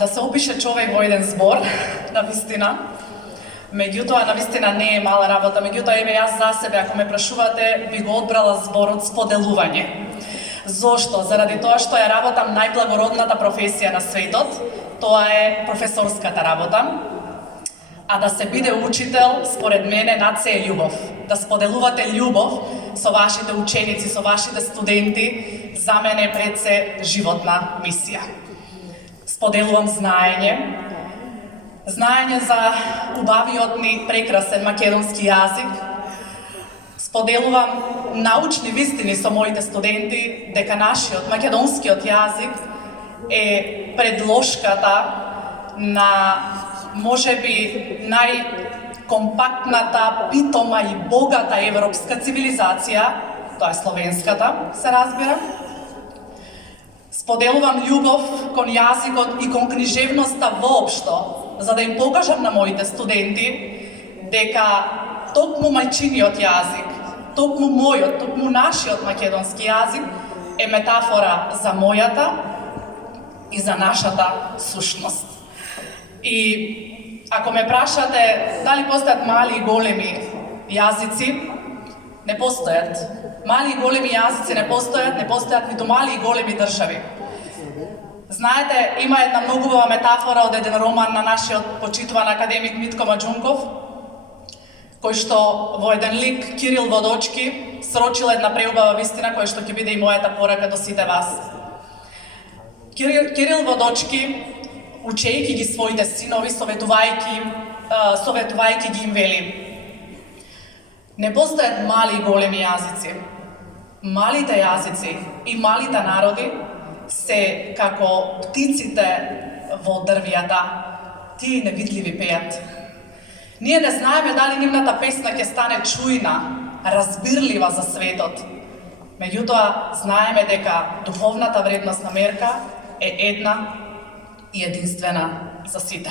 да се опише човек во еден збор, навистина. Меѓутоа, навистина не е мала работа. Меѓутоа, еве јас за себе, ако ме прашувате, би го одбрала зборот споделување. Зошто? Заради тоа што ја работам најблагородната професија на светот, тоа е професорската работа. А да се биде учител, според мене, над се е љубов. Да споделувате љубов со вашите ученици, со вашите студенти, за мене е пред се животна мисија. Споделувам знаење за убавиот ни прекрасен македонски јазик. Споделувам научни вистини со моите студенти дека нашиот македонскиот јазик е предложката на можеби најкомпактната, питома и богата европска цивилизација, тоа е словенската, се разбира. Споделувам љубов кон јазикот и кон книжевноста воопшто, за да им покажам на моите студенти дека токму мајчиниот јазик, токму мојот, токму нашиот македонски јазик е метафора за мојата и за нашата сушност. И ако ме прашате дали постојат мали и големи јазици, не постојат. Мали и големи јазици не постојат ниту мали и големи држави. Знаете, има една многу убава метафора од еден роман на нашиот почитуван академик Митко Маџунков, кој што во еден лик Кирил Водочки срочил една преубава вистина која што ќе биде и мојата порака до сите вас. Кирил Водочки, учејќи ги своите синови, советувајќи ги им вели: не постојат мали и големи јазици. Малите јазици и малите народи се како птиците во дрвијата, тие невидливи пеат. Ние не знаеме дали нивната песна ќе стане чујна, разбирлива за светот. Меѓутоа, знаеме дека духовната вредност на Мерка е една и единствена за сите.